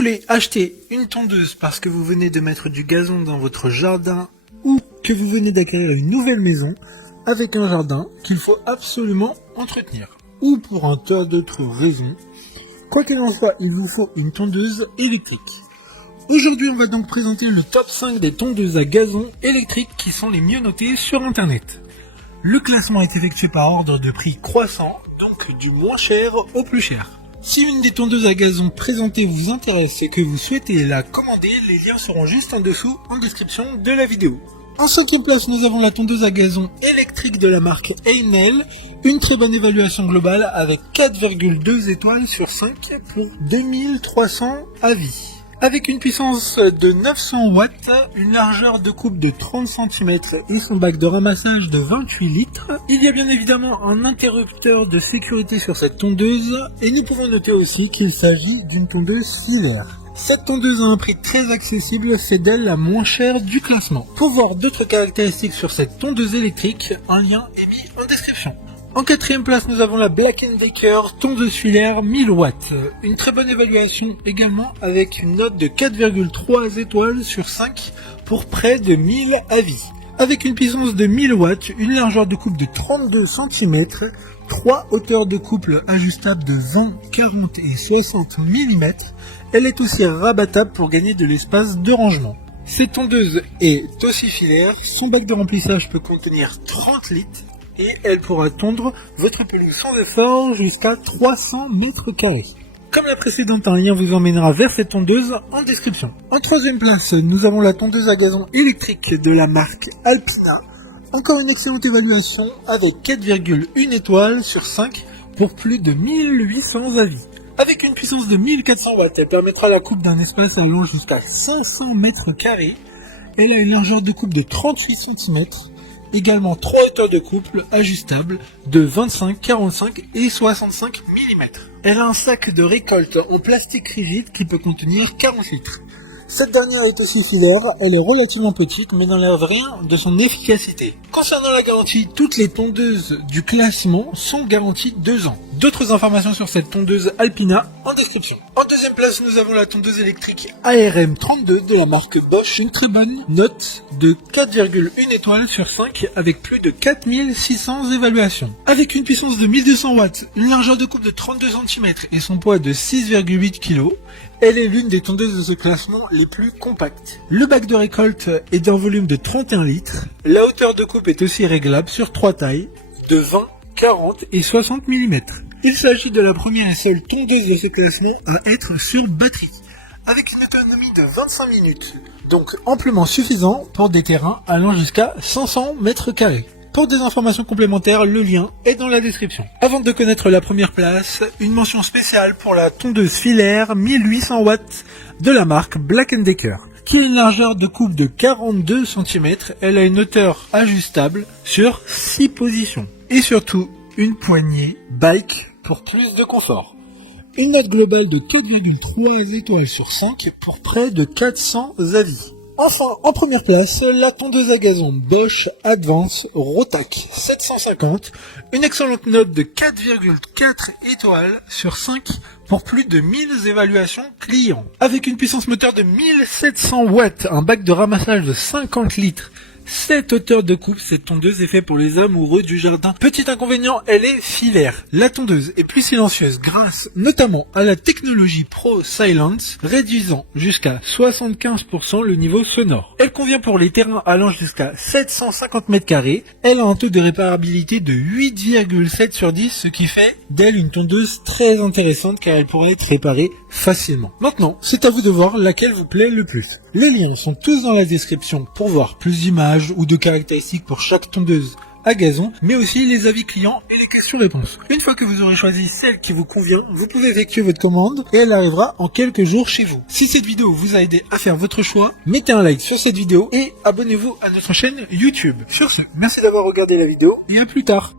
voulez acheter une tondeuse parce que vous venez de mettre du gazon dans votre jardin ou que vous venez d'acquérir une nouvelle maison avec un jardin qu'il faut absolument entretenir, ou pour un tas d'autres raisons, quoi qu'il en soit, il vous faut une tondeuse électrique. Aujourd'hui, on va donc présenter le top 5 des tondeuses à gazon électriques qui sont les mieux notées sur internet. Le classement est effectué par ordre de prix croissant, donc du moins cher au plus cher. Si une des tondeuses à gazon présentées vous intéresse et que vous souhaitez la commander, les liens seront juste en dessous en description de la vidéo. En 5e place, nous avons la tondeuse à gazon électrique de la marque Einel, une très bonne évaluation globale avec 4,2 étoiles sur 5 pour 2300 avis. Avec une puissance de 900 watts, une largeur de coupe de 30 cm et son bac de ramassage de 28 litres, il y a bien évidemment un interrupteur de sécurité sur cette tondeuse et nous pouvons noter aussi qu'il s'agit d'une tondeuse filaire. Cette tondeuse a un prix très accessible, fait d'elle la moins chère du classement. Pour voir d'autres caractéristiques sur cette tondeuse électrique, un lien est mis en description. En 4e place, nous avons la Black & Decker tondeuse filaire 1000 watts. Une très bonne évaluation également avec une note de 4,3 étoiles sur 5 pour près de 1000 avis. Avec une puissance de 1000 watts, une largeur de coupe de 32 cm, 3 hauteurs de couple ajustables de 20, 40 et 60 mm, elle est aussi rabattable pour gagner de l'espace de rangement. Cette tondeuse est aussi filaire, son bac de remplissage peut contenir 30 litres, et elle pourra tondre votre pelouse sans effort jusqu'à 300 mètres carrés. Comme la précédente, un lien vous emmènera vers cette tondeuse en description. En 3e place, nous avons la tondeuse à gazon électrique de la marque Alpina. Encore une excellente évaluation avec 4,1 étoiles sur 5 pour plus de 1800 avis. Avec une puissance de 1400 watts, elle permettra la coupe d'un espace allant jusqu'à 500 mètres carrés. Elle a une largeur de coupe de 38 cm. Également 3 hauteurs de couple ajustables de 25, 45 et 65 mm. Elle a un sac de récolte en plastique rigide qui peut contenir 40 litres. Cette dernière est aussi filaire, elle est relativement petite mais n'enlève rien de son efficacité. Concernant la garantie, toutes les tondeuses du classement sont garanties 2 ans. D'autres informations sur cette tondeuse Alpina en description. En 2e place, nous avons la tondeuse électrique ARM32 de la marque Bosch, une très bonne note de 4,1 étoiles sur 5 avec plus de 4600 évaluations. Avec une puissance de 1200 watts, une largeur de coupe de 32 cm et son poids de 6,8 kg, elle est l'une des tondeuses de ce classement les plus compactes. Le bac de récolte est d'un volume de 31 litres. La hauteur de coupe est aussi réglable sur 3 tailles de 20, 40 et 60 mm. Il s'agit de la première et seule tondeuse de ce classement à être sur batterie, avec une autonomie de 25 minutes, donc amplement suffisant pour des terrains allant jusqu'à 500 mètres carrés. Pour des informations complémentaires, le lien est dans la description. Avant de connaître la première place, une mention spéciale pour la tondeuse filaire 1800 watts de la marque Black & Decker, qui a une largeur de coupe de 42 cm, elle a une hauteur ajustable sur 6 positions. Et surtout, une poignée bike pour plus de confort. Une note globale de 4,3 étoiles sur 5 pour près de 400 avis. Enfin, en première place, la tondeuse à gazon Bosch Advance Rotac 750, une excellente note de 4,4 étoiles sur 5 pour plus de 1000 évaluations clients. Avec une puissance moteur de 1700 watts, un bac de ramassage de 50 litres, 7 hauteurs de coupe, cette tondeuse est faite pour les amoureux du jardin. Petit inconvénient, elle est filaire. La tondeuse est plus silencieuse grâce notamment à la technologie Pro Silence, réduisant jusqu'à 75% le niveau sonore. Elle convient pour les terrains allant jusqu'à 750 m². Elle a un taux de réparabilité de 8,7 sur 10, ce qui fait d'elle une tondeuse très intéressante car elle pourrait être réparée facilement. Maintenant, c'est à vous de voir laquelle vous plaît le plus. Les liens sont tous dans la description pour voir plus d'images ou de caractéristiques pour chaque tondeuse à gazon, mais aussi les avis clients et les questions-réponses. Une fois que vous aurez choisi celle qui vous convient, vous pouvez effectuer votre commande et elle arrivera en quelques jours chez vous. Si cette vidéo vous a aidé à faire votre choix, mettez un like sur cette vidéo et abonnez-vous à notre chaîne YouTube. Sur ce, merci d'avoir regardé la vidéo et à plus tard.